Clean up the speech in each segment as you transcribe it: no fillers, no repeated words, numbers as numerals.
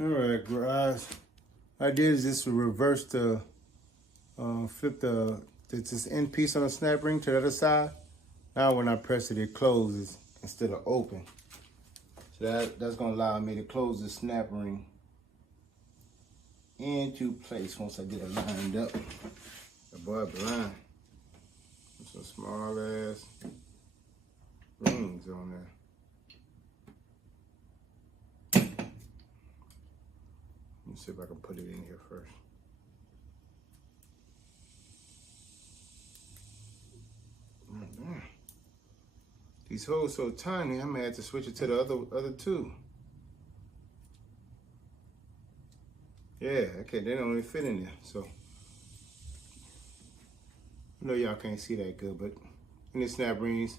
All right, guys. I did is just reverse the, flip this end piece on the snap ring to the other side. Now when I press it, it closes instead of open. So that's gonna allow me to close the snap ring into place once I get it lined up above the line. Some small ass rings on there. Let me see if I can put it in here first. These holes so tiny, I may have to switch it to the other two. Yeah, okay, they don't really fit in there. So I know y'all can't see that good, but in the snap rings,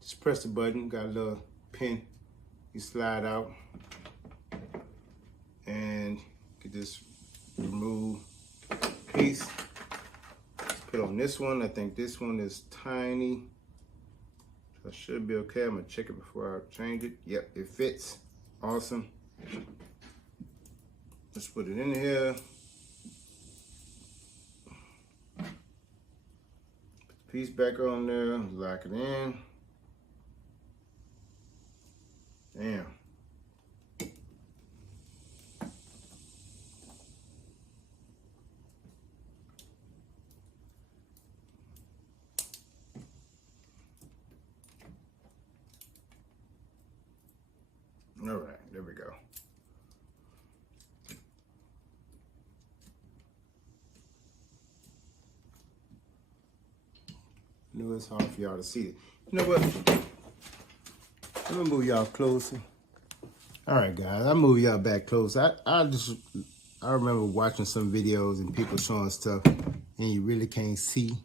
just press the button, got a little pin. You slide out and you can just remove piece. Put on this one. I think this one is tiny. So I should be okay. I'm gonna check it before I change it. Yep, it fits. Awesome. Let's put it in here. Put the piece back on there, lock it in. Damn. All right, there we go. I know it's hard for y'all to see it. You know what? Let me move y'all closer. All right, guys, I move y'all back close. I remember watching some videos and people showing stuff and you really can't see.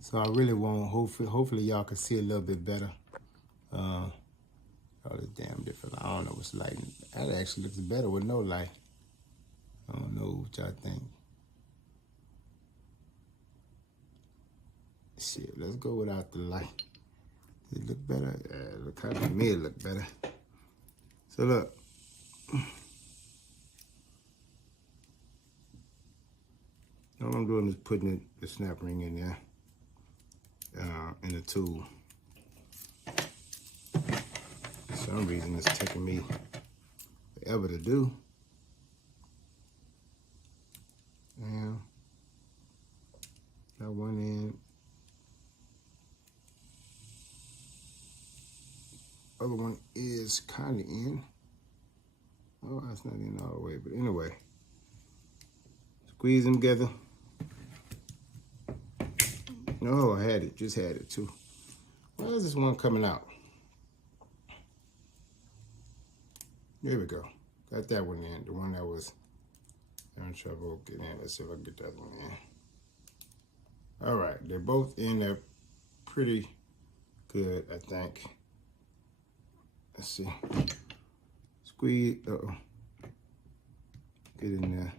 So I really want, hopefully y'all can see a little bit better. Oh, it's damn different. I don't know what's lighting. That actually looks better with no light. I don't know what y'all think. Shit, let's go without the light. Does it look better? Yeah, look how to me it look better. So look. All I'm doing is putting the snap ring in there, in the tool. For some reason it's taking me forever to do. Now, got one end. Other one is kind of in. Oh, that's not in all the way, but anyway. Squeeze them together. No, I had it, just had it too. Why is this one coming out? There we go. Got that one in, the one that was having trouble getting in. Let's see if I can get that one in. All right, they're both in there pretty good, I think. Let's see. Squeeze, uh-oh. Get in there.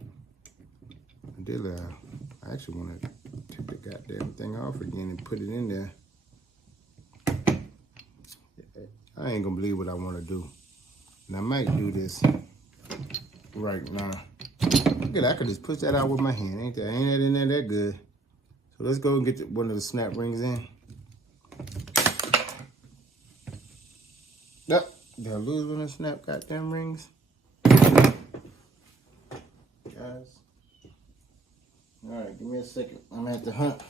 I did, I actually want to take the goddamn thing off again and put it in there. I ain't gonna believe what I want to do. And I might do this right now. Look at that, I could just push that out with my hand. Ain't that in there that good? So let's go and get one of the snap rings in. Yep, did I lose one of the snap goddamn rings? Guys. All right, give me a second. I'm gonna have to hunt.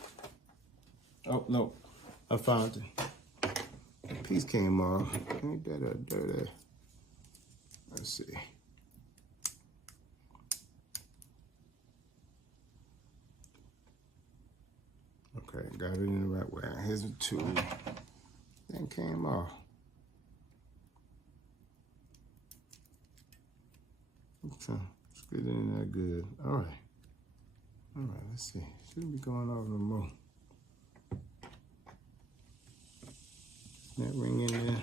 Oh, no, I found it. The piece came off. Ain't that a dirty? Let's see. Okay, got it in the right way. Here's the tool. Then came off. Okay, let's get it in there good. All right. All right, let's see. Shouldn't be going off no more. Snap ring in there.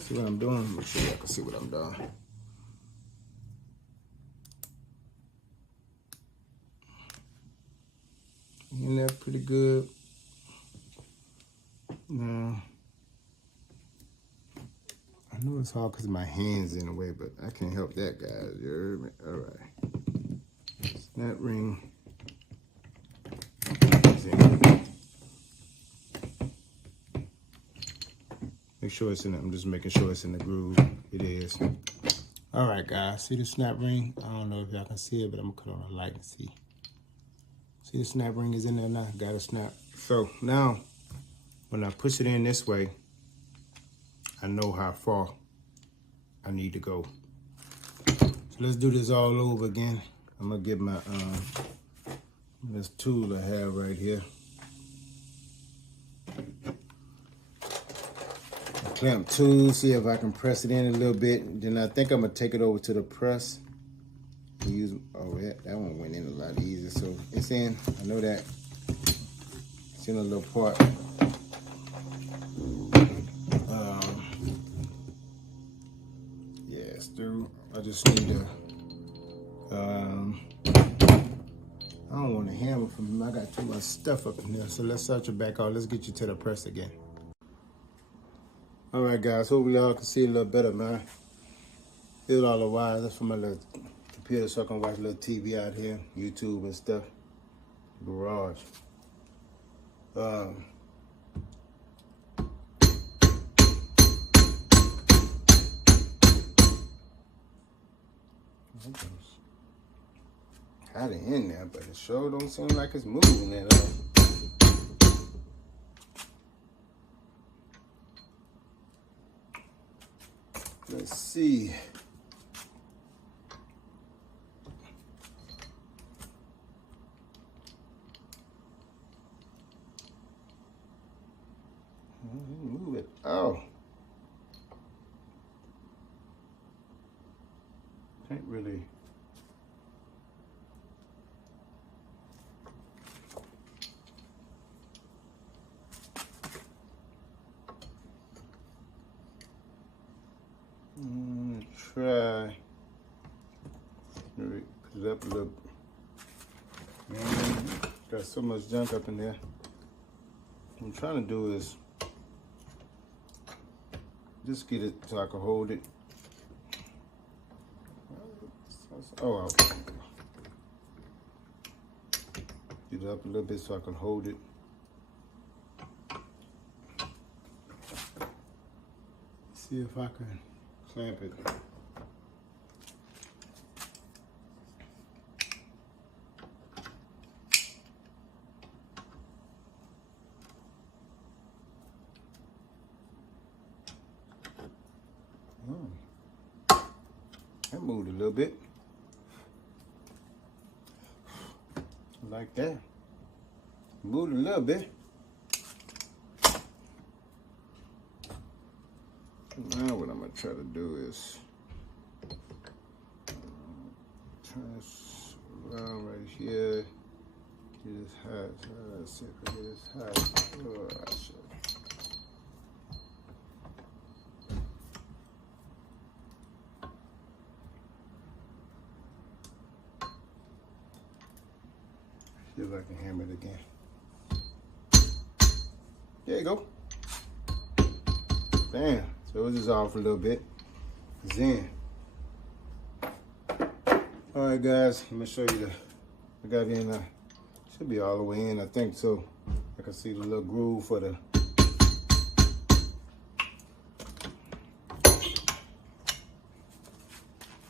See what I'm doing? Make sure y'all can see what I'm doing. In there pretty good. Now, I know it's hard because my hand's in the way, but I can't help that, guys. You heard me? All right. Snap ring. Make sure it's in it. I'm just making sure it's in the groove. It is. All right, guys. See the snap ring? I don't know if y'all can see it, but I'm going to cut on the light and see. See the snap ring is in there now? Got a snap. So now, when I push it in this way, I know how far I need to go. So let's do this all over again. I'm going to get my this tool I have right here. Clamp tool, see if I can press it in a little bit. Then I think I'm gonna take it over to the press. Use, oh yeah, that one went in a lot easier. So it's in, I know that. It's in a little part. Yeah, it's through. I just need to, I don't want a hammer from him. I got too much stuff up in there. So let's start your back out. Let's get you to the press again. All right, guys, hopefully y'all can see a little better, man. Here's all the wires. That's for my little computer so I can watch a little TV out here, YouTube and stuff. Garage. Had it in there, but it sure don't seem like it's moving at all. Let's see. Move it. Oh. Can't really. Try. Maybe put it up a little. Got so much junk up in there. What I'm trying to do is just get it so I can hold it. Oh, get it up a little bit so I can hold it. See if I can clamp it. That moved a little bit. Like that. Moved a little bit. Now what I'm gonna try to do is turn this around right here. Get this high. Let's see if I get this high. Oh, I should. See if I can hammer it again. There you go. Bam. So it's just off a little bit. It's in. All right, guys. Let me show you the. I got it in. Should be all the way in. I think so. I can see the little groove for the.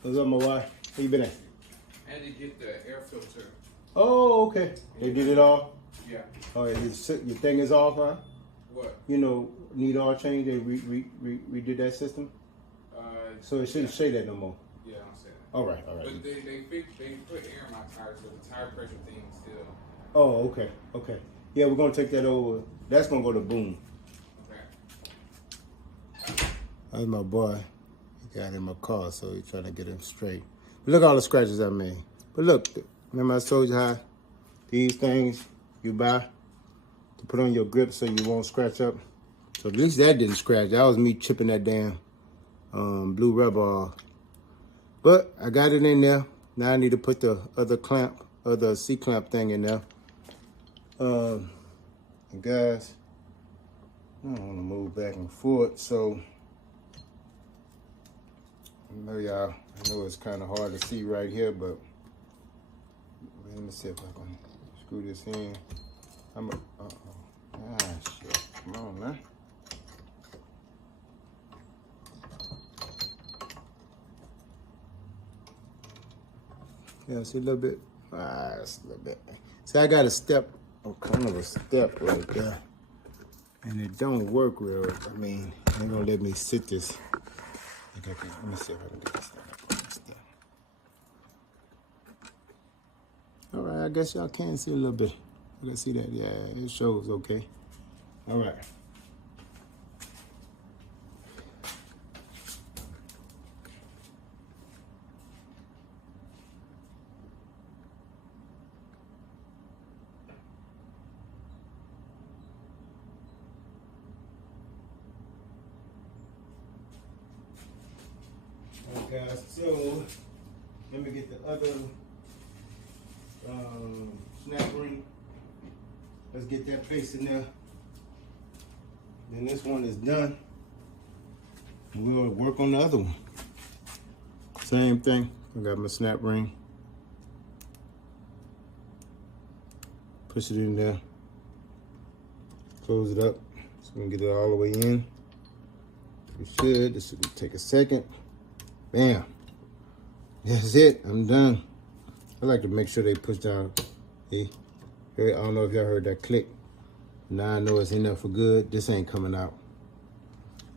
What's up, my wife? Where you been at? I had to get the air filter. Oh, okay. They did it all? Yeah. Oh, yeah, your thing is off, huh? What? You know, need all change. They redid that system? So it shouldn't say that no more. Yeah, I don't say that. All right, all right. But they put air in my tire, so the tire pressure thing is still. Oh, okay, okay. Yeah, we're gonna take that over. That's gonna go to boom. Okay. That's my boy. He got in my car, so he's trying to get him straight. But look at all the scratches I made. But look, remember I told you how these things you buy to put on your grip so you won't scratch up? So at least that didn't scratch. That was me chipping that damn blue rubber off. But I got it in there. Now I need to put the other clamp, other C-clamp thing in there. And guys, I don't want to move back and forth, so I know it's kind of hard to see right here, but let me see if I can screw this in. Shit. Come on, man. Yeah, see a little bit. That's a little bit. See, I got a step, kind of a step right there. And it don't work real. I mean, it ain't gonna let me sit this. Let me see if I can get this thing up. All right, I guess y'all can see a little bit. You can see that, yeah, it shows okay. All right. Okay, guys, so let me get the other snap ring. Let's get that face in there. Then this one is done. We'll work on the other one. Same thing. I got my snap ring. Push it in there. Close it up so we can get it all the way in. We should. This should take a second. Bam. That's it. I'm done. I like to make sure they push down. See? I don't know if y'all heard that click. Now I know it's in there for good. This ain't coming out.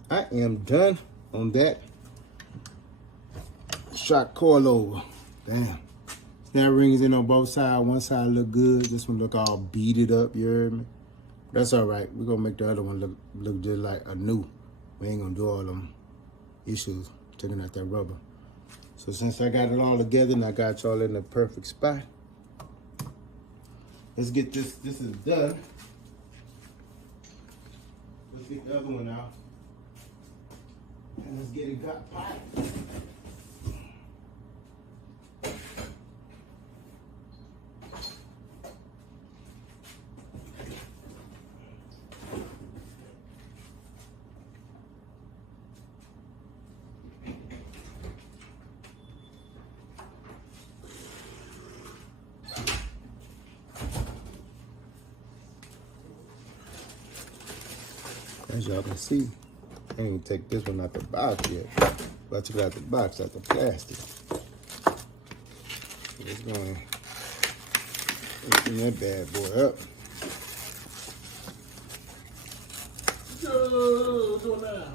I am done on that shot coilover. Damn. Snap ring is in on both sides. One side look good. This one look all beaded up. You heard me? That's all right. We're gonna make the other one look just like a new. We ain't gonna do all them issues taking out that rubber. So since I got it all together and I got y'all in the perfect spot, let's get this. This is done. Let's get the other one out. And let's get it got pipe. As y'all can see, I ain't take this one out the box yet. But I took it out the box, out the plastic. So it's going to open that bad boy up. Go now.